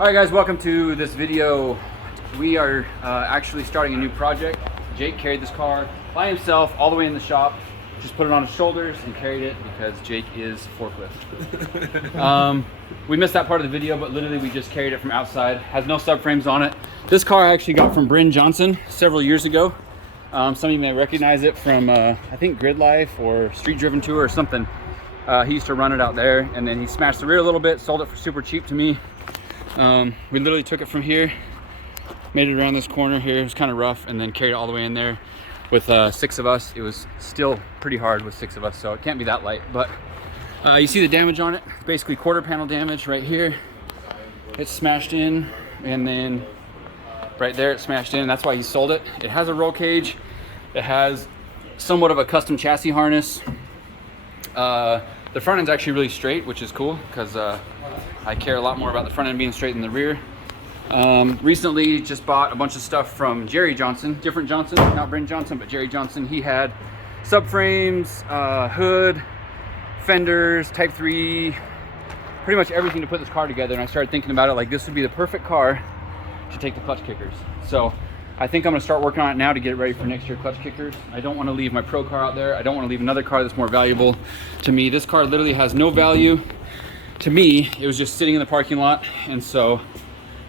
All right, guys, welcome to this video. We are actually starting a new project. Jake carried this car by himself all the way in the shop, just put it on his shoulders and carried it because Jake is forklift. We missed that part of the video, but literally we just carried it from outside. Has no subframes on it. This car I actually got from Bryn Johnson several years ago. Some of you may recognize it from, I think, Grid Life or Street Driven Tour or something. He used to run it out there, and then he smashed the rear a little bit, sold it for super cheap to me. We literally took it from here, made it around this corner here. It was kind of rough, and then carried it all the way in there with 6 of us. It was still pretty hard with 6 of us, so it can't be that light. But you see the damage on it. It's basically quarter panel damage right here. It's smashed in, and then right there it's smashed in. That's why he sold it. It has a roll cage. It has somewhat of a custom chassis harness. The front end's actually really straight, which is cool because I care a lot more about the front end being straight than the rear. Recently just bought a bunch of stuff from Jerry Johnson, different Johnson, not Bryn Johnson, but Jerry Johnson. He had subframes, hood, fenders, Type 3, pretty much everything to put this car together. And I started thinking about it like this would be the perfect car to take the Klutch Kickers. So I think I'm gonna start working on it now to get it ready for next year Klutch Kickers. I don't wanna leave my pro car out there. I don't wanna leave another car that's more valuable to me. This car literally has no value to me. It was just sitting in the parking lot. And so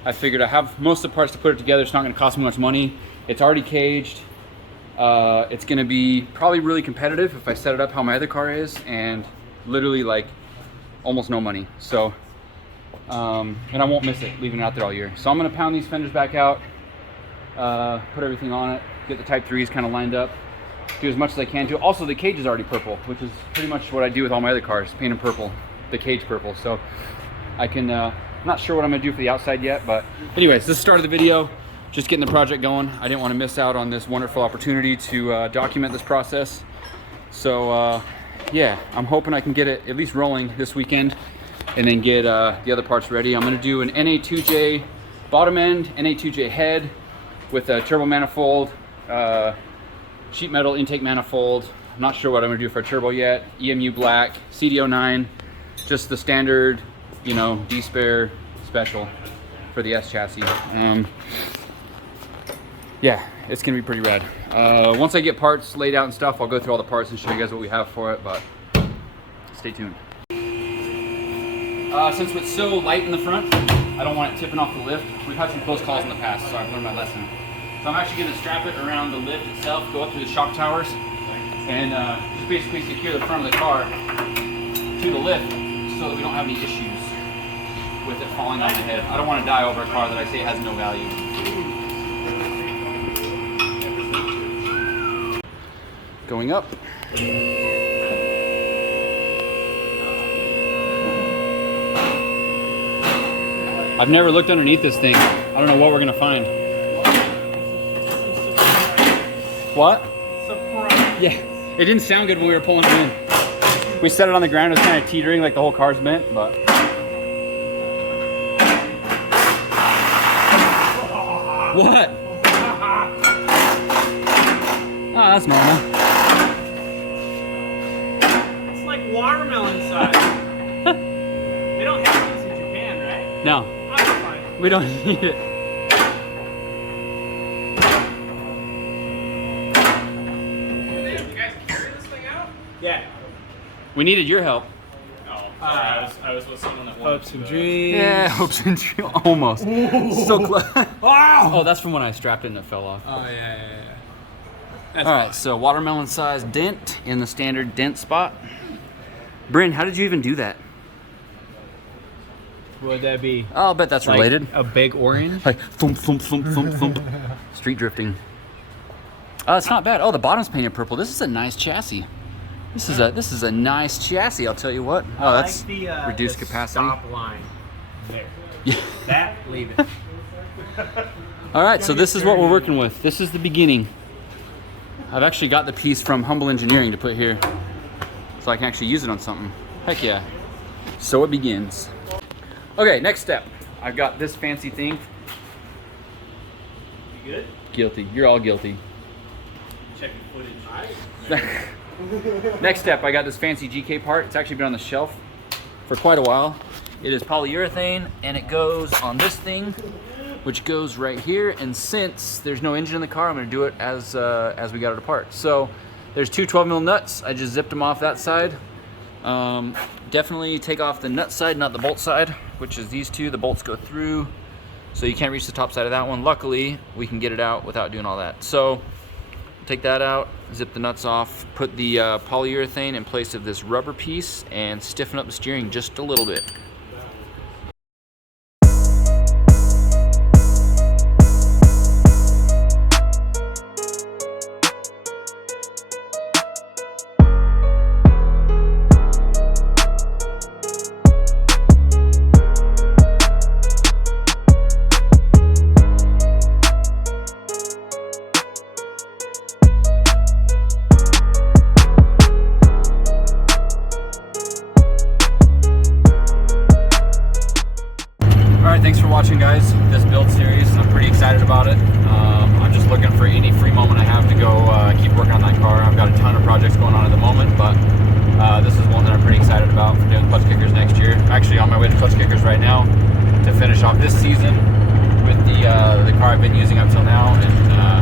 I figured I have most of the parts to put it together. It's not gonna cost me much money. It's already caged. It's gonna be probably really competitive if I set it up how my other car is, and literally like almost no money. So, and I won't miss it leaving it out there all year. So I'm gonna pound these fenders back out, put everything on it, get the Type 3s kind of lined up, do as much as I can to. Also, the cage is already purple, which is pretty much what I do with all my other cars, paint them purple, the cage purple. So I can, I'm not sure what I'm gonna do for the outside yet, but anyways, this is the start of the video, just getting the project going. I didn't want to miss out on this wonderful opportunity to document this process. So yeah, I'm hoping I can get it at least rolling this weekend and then get the other parts ready. I'm gonna do an NA2J bottom end, NA2J head with a turbo manifold, sheet metal intake manifold. I'm not sure what I'm gonna do for a turbo yet. EMU black, CDO9, just the standard, you know, D-spare special for the S chassis. Yeah, it's gonna be pretty rad. Once I get parts laid out and stuff, I'll go through all the parts and show you guys what we have for it, but stay tuned. Since it's so light in the front, I don't want it tipping off the lift. We've had some close calls in the past, so I've learned my lesson. So I'm actually gonna strap it around the lift itself, go up to the shock towers, and just basically secure the front of the car to the lift so that we don't have any issues with it falling on the head. I don't want to die over a car that I say has no value. Going up. I've never looked underneath this thing. I don't know what we're gonna find. What? Surprise. Yeah, it didn't sound good when we were pulling it in. We set it on the ground, it was kind of teetering like the whole car's bent, but. What? Oh, that's normal. It's like watermelon size. They don't have these in Japan, right? No. Oh, you're fine. We don't need it. You guys carry this thing out? Yeah. We needed your help. Oh, sorry, I was with someone that wanted Hopes and dreams. Yeah, hopes and dreams. Almost. So close. Wow! Oh, that's from when I strapped it and it fell off. Oh, yeah. That's All right, fine. so watermelon size dent in the standard dent spot. Bryn, how did you even do that? Would that be I'll bet that's like related. a big orange? Like thump, thump, thump, thump, thump. Street drifting. Oh, it's not bad. Oh, the bottom's painted purple. This is a nice chassis. This is a nice chassis, I'll tell you what. Oh, that's reduced capacity. Stop line there. Yeah. That, leave it. All right, so this is what we're working with. This is the beginning. I've actually got the piece from Humble Engineering to put here, so I can actually use it on something. Heck yeah. So it begins. Okay, next step. I've got this fancy thing. You good? Guilty. You're all guilty. Check the footage. Next step, I got this fancy GK part. It's actually been on the shelf for quite a while. It is polyurethane, and it goes on this thing, which goes right here. And since there's no engine in the car, I'm gonna do it as we got it apart. So there's two 12mm nuts. I just zipped them off that side. Definitely take off the nut side, not the bolt side, which is these two. The bolts go through, so you can't reach the top side of that one. Luckily, we can get it out without doing all that. So take that out, zip the nuts off, put the polyurethane in place of this rubber piece, and stiffen up the steering just a little bit. Thanks for watching, guys, this build series. I'm pretty excited about it. I'm just looking for any free moment I have to go keep working on that car. I've got a ton of projects going on at the moment, but this is one that I'm pretty excited about for doing Klutch Kickers next year. I'm actually on my way to Klutch Kickers right now to finish off this season with the car I've been using up till now, and